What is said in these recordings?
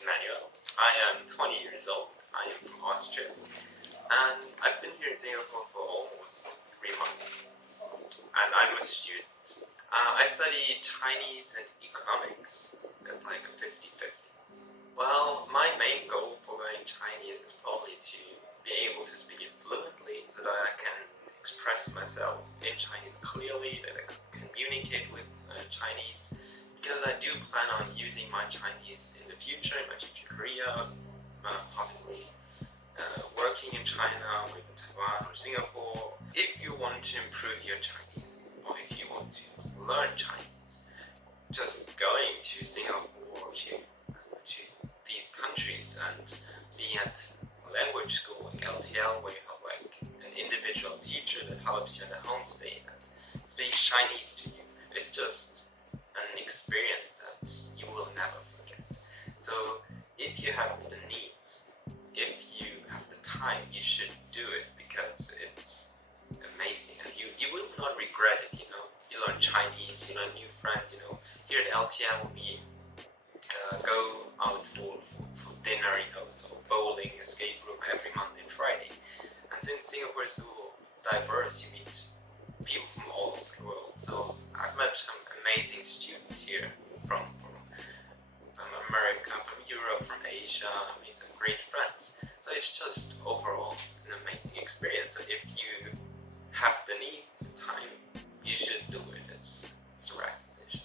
is Manuel. I am 20 years old. I am from Austria. And I've been here in Singapore for almost 3 months. And I'm a student. I study Chinese and economics. That's like a 50-50. Well, my main goal for learning Chinese is probably to be able to speak it fluently so that I can express myself in Chinese clearly, that I can communicate with Chinese. Because I do plan on using my Chinese in the future, in my future career, possibly working in China, or even Taiwan or Singapore. If you want to improve your Chinese, or if you want to learn Chinese, just going to Singapore or to these countries and being at language school like LTL, where you have like an individual teacher that helps you at a homestay and speaks Chinese to you, it's just an experience that you will never forget. So if you have the needs, if you have the time, you should do it because it's amazing and you will not regret it. You learn Chinese, you learn new friends. Here at LTL we go out for dinner, so bowling, escape room every Monday and Friday. And since Singapore is so diverse, you meet people from all over the world. So I've met some amazing students here from America, from Europe, from Asia. I made some great friends. So it's just overall an amazing experience. So if you have the needs, the time, you should do it. It's the right decision.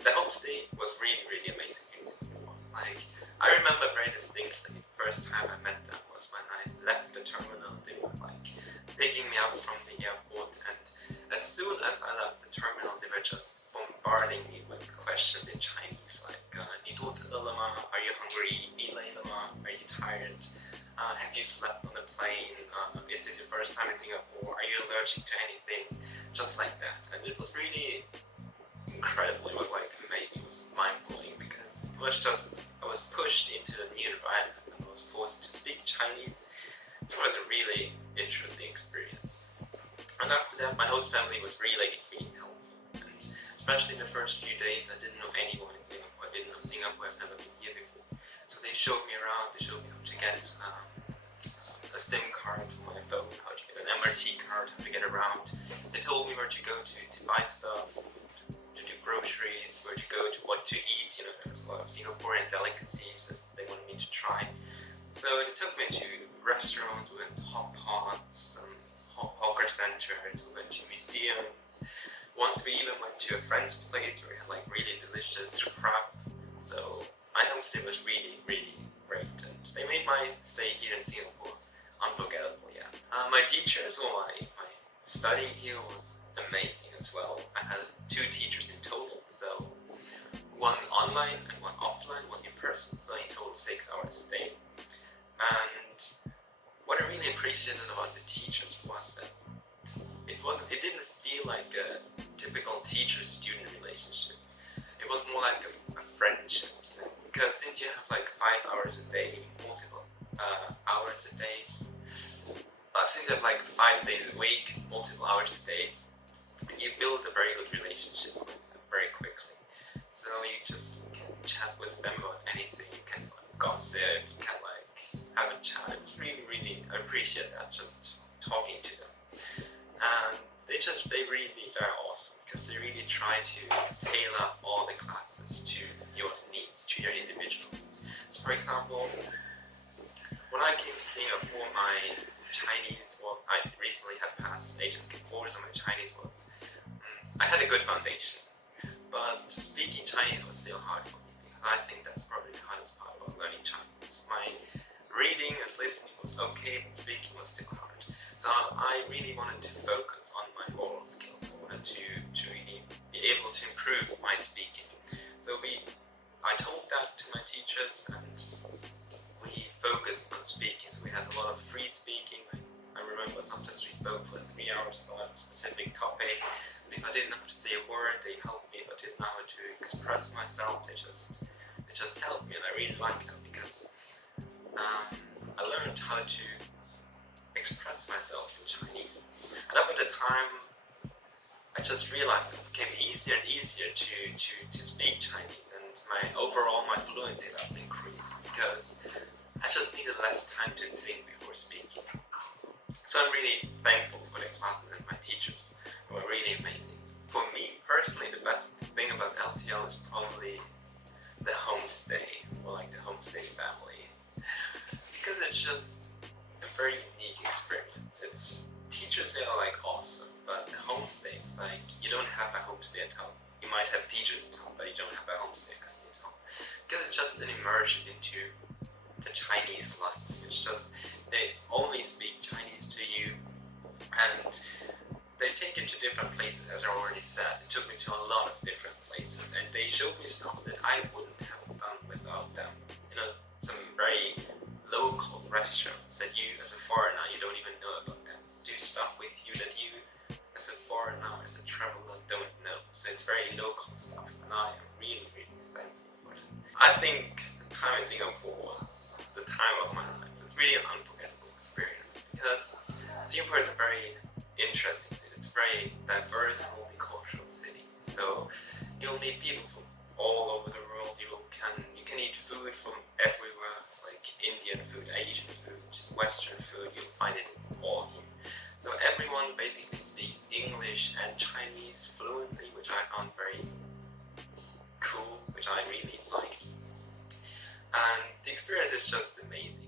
The homestay was really, really amazing in Singapore. I remember very distinctly the first time I met them was when I left the terminal. They were picking me up from the airport, and as soon as I left the terminal, they were just bombarding me with questions in Chinese, like 你肚子饿了吗? Are you hungry? 你累了吗? Are you tired? Have you slept on the plane? Is this your first time in Singapore? Are you allergic to anything? Just like that. And it was really incredible. It was amazing. It was mind-blowing because it was just, I was pushed into a new environment and I was forced to speak Chinese. It was a really interesting experience. And after that, my host family was really, really helpful. And especially in the first few days, I didn't know anyone in Singapore. I didn't know Singapore. I've never been here before. So they showed me around. They showed me how to get a SIM card for my phone, how to get an MRT card, how to get around. They told me where to go to buy stuff, to do groceries, where to go to what to eat. There's a lot of Singaporean delicacies that they wanted me to try. So it took me to restaurants, we went to hot pots, some hawker centers, we went to museums. Once we even went to a friend's place where we had really delicious crab. So my homestay was really, really great, and they made my stay here in Singapore unforgettable. Yeah. My teachers, or my studying here was amazing as well. I had 2 teachers in total, so one online and one offline, one in person, so in total 6 hours a day. And what I really appreciated about the teachers was that it didn't feel like a typical teacher-student relationship. It was more like a friendship, because since you have 5 hours a day, multiple hours a day, since you have 5 days a week, multiple hours a day, you build a very good relationship with them very quickly. So you just can chat with them about anything, you can gossip, you can have a chat. It was really, really, I appreciate that, just talking to them. And they're awesome because they really try to tailor all the classes to your needs, to your individual needs. So for example, when I came to Singapore, my Chinese I recently had passed HSK4, so my Chinese was, I had a good foundation, but speaking Chinese was still hard for me because I think that's probably the hardest part about learning Chinese. My reading and listening was okay, but speaking was still hard. So I really wanted to focus on my oral skills. I wanted to really be able to improve my speaking. So I told that to my teachers, and we focused on speaking. So we had a lot of free speaking. I remember sometimes we spoke for 3 hours about a specific topic. And if I didn't know how to say a word, they helped me. If I didn't know how to express myself, they just helped me, and I really liked that because I learned how to express myself in Chinese. And over the time, I just realized it became easier and easier to speak Chinese, and my because I just needed less time to think before speaking. So I'm really thankful for the classes and my teachers. They were really amazing. For me personally, the best thing about LTL is probably the homestay, or like the homestay family, because it's just a very unique experience. It's teachers, they are like awesome, but the homestay is like you don't have a homestay at home. You might have teachers at home, but you don't have a homestay at home, because it's just an immersion into the Chinese life. It's just they only speak Chinese to you, and they take you to different places. As I already said, it took me to a lot of different places, and they showed me stuff that I wouldn't have done without them. You know, some very local restaurants that you, as a foreigner, you don't even know about them. Do stuff with you that you, as a foreigner, as a traveler, don't know. So it's very local stuff, and I am really, really thankful for that. I think the time in Singapore was the time of my life. It's really an unforgettable experience because Singapore is a very interesting city. It's a very diverse, multicultural city. So you'll meet people from all over the world. You can eat food from everywhere, like Indian food, Asian food, Western food. You'll find it all here. So everyone basically speaks English and Chinese fluently, which I found very cool, which I really liked. And the experience is just amazing.